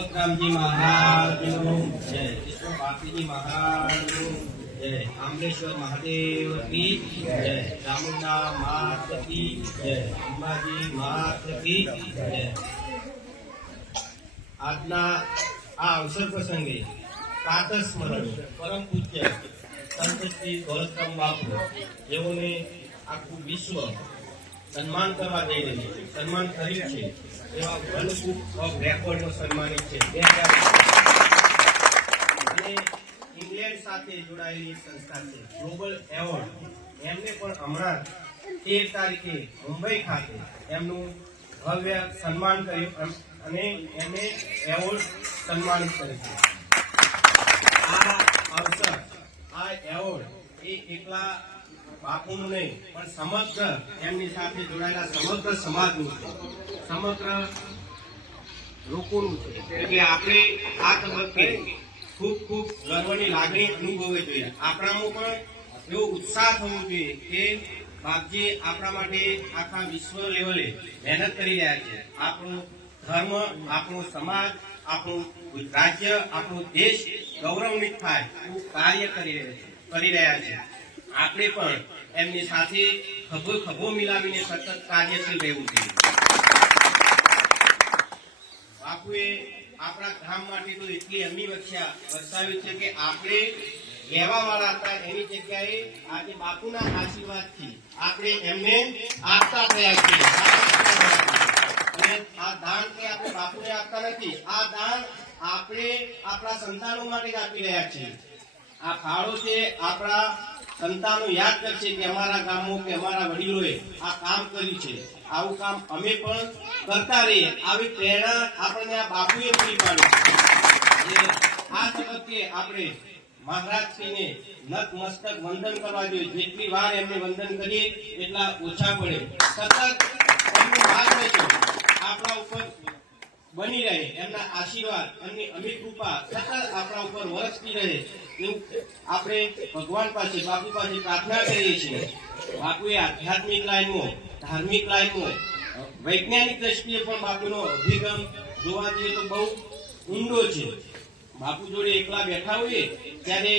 દોલતરામજી મહારાજનું જય, વિષ્ણુ ભારતીજી મહારાજનું જય, આંબલેશ્વર મહાદેવ કી જય, ચામુંડા માત કી જય, અંબાજી માત કી જય। આજના આ અવસર પ્રસંગે કાતર સ્મરણ પરમ પૂજ્ય સંત શ્રી દોલતરામ બાપુ જેઓને આખું વિશ્વ સન્માન કરવા જઈ રહ્યું છે, સન્માન કર્યું છે, એવા વર્લ્ડ બુક ઓફ રેકોર્ડનો સન્માનિત છે। અને ઇંગ્લેન્ડ સાથે જોડાયેલી સંસ્થા છે ગ્લોબલ એવોર્ડ, એમને પણ હમણાં 13 તારીખે મુંબઈ ખાતે એમનું ભવ્ય સન્માન કર્યું અને એમને એવોર્ડ સન્માનિત કર્યું છે। આ અવસર, આ એવોર્ડ એ એકલા બાપુનું નહીં પણ સમગ્ર એમની સાથે જોડાયેલા સમગ્ર સમાજનું છે, સમગ્ર લોકોનું છે। એટલે આપણે આ તબક્કે ખૂબ ખૂબ ગર્વની લાગણી અનુભવવી જોઈએ। આપણામાં પણ એવો ઉત્સાહ થવો જોઈએ કે બાપજી આપણા માટે આખા વિશ્વ લેવલે મહેનત કરી રહ્યા છે। આપણો ધર્મ, આપણો સમાજ, આપણું રાજ્ય, આપણો દેશ ગૌરવાન્વિત થાય એવું કાર્ય કરી રહ્યા છે। આપણે પણ એમની સાથે ખભો મિલાવીને સતત કાર્યશીલ રહેવું જોઈએ। બાપુએ આપણા ધામ માટે તો એટલી અમી વરસાવી છે કે આપણે કહેવા વાળા હતા એની જગ્યાએ આજે બાપુના આશીર્વાદથી આપણે એમને આપતા થયા છીએ। અને આ દાન કે આપણે બાપુને આપતા નથી, આ દાન આપણે આપણા સંતાનો માટે આપી રહ્યા છીએ। આ ફાળો છે આપણા સંતાનો યાદ કરશે કે અમારા ગામમાં કે અમારા વડીલોએ આ કામ કર્યું છે, આવું કામ અમે પણ કરતા રહીએ, આવી પ્રેરણા આપણને આ બાપુએ પૂરી પાડી છે। આ તબક્કે આપણે મહારાજશ્રીને નતમસ્તક વંદન કરવા જોઈએ। જેટલી વાર એમને વંદન કરીએ એટલા ઓછા પડે। સતત એમનું માર્ગદર્શન આપણા ઉપર બની રહે, એમના આશીર્વાદ, એમની અમિત કૃપા સતત આપણા ઉપર વરસતી રહે એવું આપણે ભગવાન પાસે, બાપુ પાસે પ્રાર્થના કરીએ છીએ। બાપુએ આધ્યાત્મિક લાઈનમાં, ધાર્મિક લાઈનમાં, વૈજ્ઞાનિક દ્રષ્ટિએ પણ બાપુનો અભિગમ જોવા જઈએ તો બહુ ઊંડો છે। બાપુ જોડે એકલા બેઠા હોઈએ ત્યારે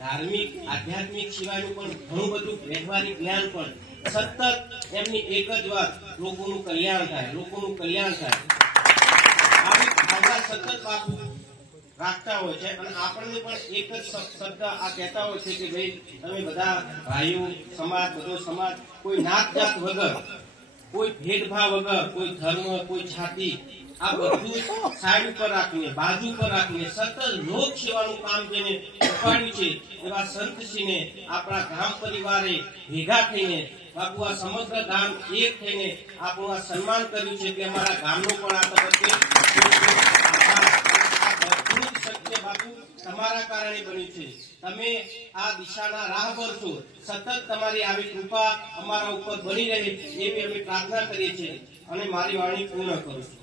ધાર્મિક, આધ્યાત્મિક સિવાયનું પણ ઘણું બધું વ્યવહારિક જ્ઞાન પણ સતત એમની એક જ વાત, લોકોનું કલ્યાણ થાય, લોકોનું કલ્યાણ થાય, આવી ભાવના સતત બાપુ રાખતા હોય છે। અને આપણને પણ એક જ શબ્દ આ કહેતા હોય છે કે ભાઈ તમે બધા ભાઈઓ, સમાજ, બધો સમાજ કોઈ નાત જાત વગર, કોઈ ભેદભાવ વગર, કોઈ ધર્મ, કોઈ જાતિ, આ બધું સાઈડ ઉપર રાખીને, બાજુ પર રાખીને સતત લોક સેવાનું કામ જેને ઉપાડ્યું છે એવા સંતશ્રીને આપણા ગામ પરિવારે ભેગા થઈને બાપુ આ સમગ્ર ગામ એક થઈને આપણું આ સન્માન કર્યું છે કે અમારા ગામનો પણ આ તબક્કે સત્ય બાપુ તમારા કારણે બન્યું છે। તમે આ દિશાના રાહબર છો, સતત તમારી આવી કૃપા અમારા ઉપર બની રહે એવી અમે પ્રાર્થના કરીએ છીએ અને મારી વાણી પૂર્ણ કરું છું।